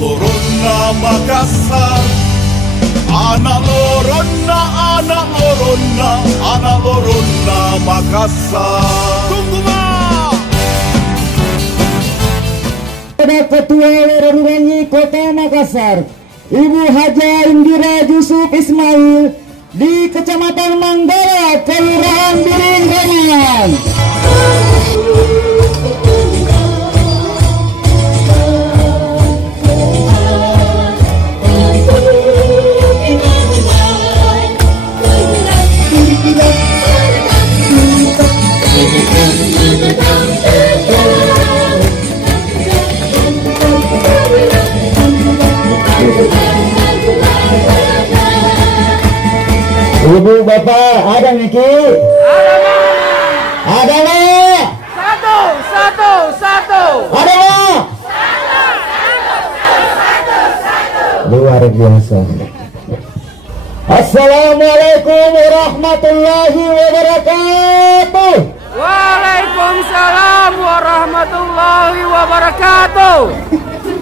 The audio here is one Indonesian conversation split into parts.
loronna Makassar. Anak loronna Makassar. Tunggu ma. Ketua Lorong Kota Makassar, Ibu Haja Indira Yusuf Ismail di Kecamatan Manggala, Kelurahan Biring Romangan. Ibu bapak ada Niki? Ada Mak. Ada Mak? Satu. Ada Mak? Luar biasa. Assalamualaikum warahmatullahi wabarakatuh. Waalaikumsalam warahmatullahi wabarakatuh.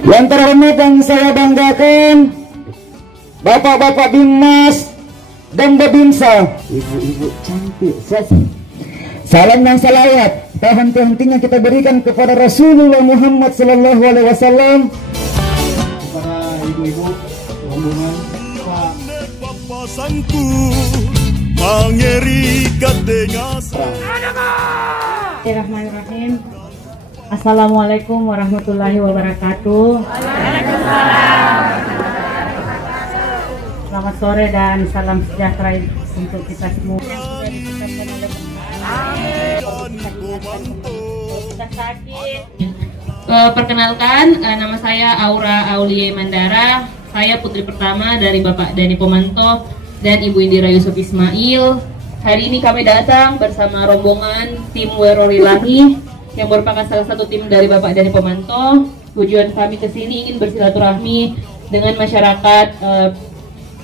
Yang terhormat yang saya banggakan, Bapak-bapak Bimas dan Babinsa, ibu-ibu cantik, salam dan salawat tak henti-hentinya kita berikan kepada Rasulullah Muhammad Sallallahu Alaihi Wasallam. Kepada ibu-ibu rombongan Pak Papasangku mangeri katengasa. Bismillahirrahmanirrahim. Assalamualaikum warahmatullahi wabarakatuh. Selamat sore dan salam sejahtera untuk kita semua. Perkenalkan, nama saya Aura Aulie Mandara. Saya putri pertama dari Bapak Dani Pomanto dan Ibu Indira Yusuf Ismail. Hari ini kami datang bersama rombongan tim Werorilahi yang merupakan salah satu tim dari Bapak Dani Pomanto. Tujuan kami ke sini ingin bersilaturahmi dengan masyarakat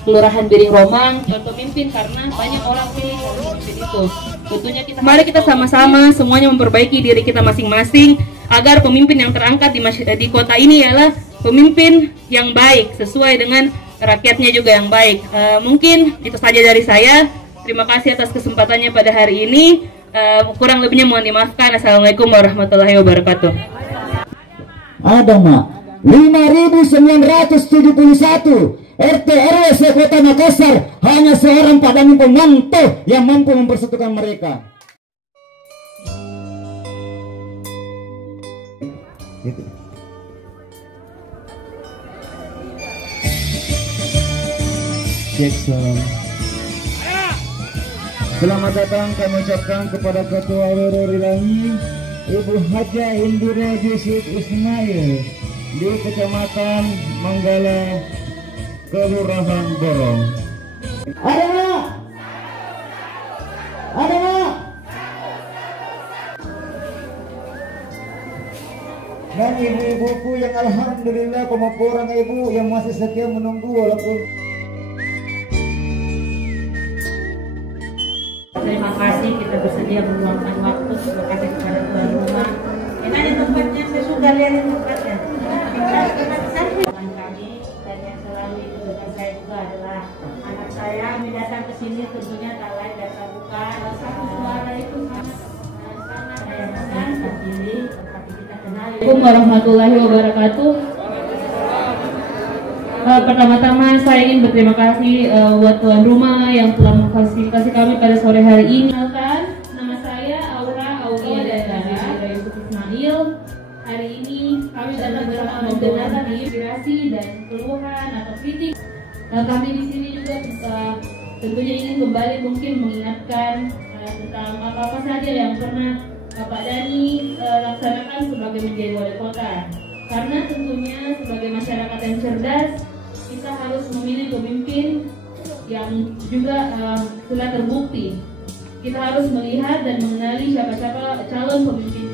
Kelurahan Biring Romang, pemimpin karena banyak orang pilih pemimpin itu. Tentunya mari kita sama-sama semuanya memperbaiki diri kita masing-masing agar pemimpin yang terangkat di kota ini ialah pemimpin yang baik sesuai dengan rakyatnya juga yang baik. Mungkin itu saja dari saya. Terima kasih atas kesempatannya pada hari ini. Kurang lebihnya mohon dimaafkan. Assalamualaikum warahmatullahi wabarakatuh. Ada Mak 5.971 RT RW Kota Makassar, hanya seorang Pak Dani Pomanto yang mampu mempersatukan mereka. Jackson. Selamat datang kami ucapkan kepada Ketua Werorilahi Ibu Haja Indira Yusuf Ismail di Kecamatan Manggala, Kelurahan Borong. Ada Mak? Ada Mak? Dan ibu-ibuku yang alhamdulillah orang ibu yang masih setia menunggu walaupun. Terima kasih kita bersedia meluangkan waktu. Terima kasih kepada tuan rumah. Ini ada tempatnya, saya suka lihat tempatnya. Teman kami dan yang selalu ikut dengan saya juga adalah anak saya. Kami datang ke sini tentunya tak lain dan tak bukan satu suara itu sangat terpilih. Assalamualaikum warahmatullahi wabarakatuh. Pertama-tama saya ingin berterima kasih buat tuan rumah yang telah memfasilitasi kami pada sore hari ini. Nama saya Aura Aulia Mandara Yusuf Ismail. Hari ini kami datang bersama mendengarkan inspirasi dan keluhan atau kritik. Kami di sini juga tentunya ingin kembali mungkin mengingatkan tentang apa-apa saja yang pernah Bapak Dani laksanakan sebagai menjadi wali kota. Karena tentunya sebagai masyarakat yang cerdas, kita harus memilih pemimpin yang juga telah terbukti. Kita harus melihat dan mengenali siapa-siapa calon pemimpin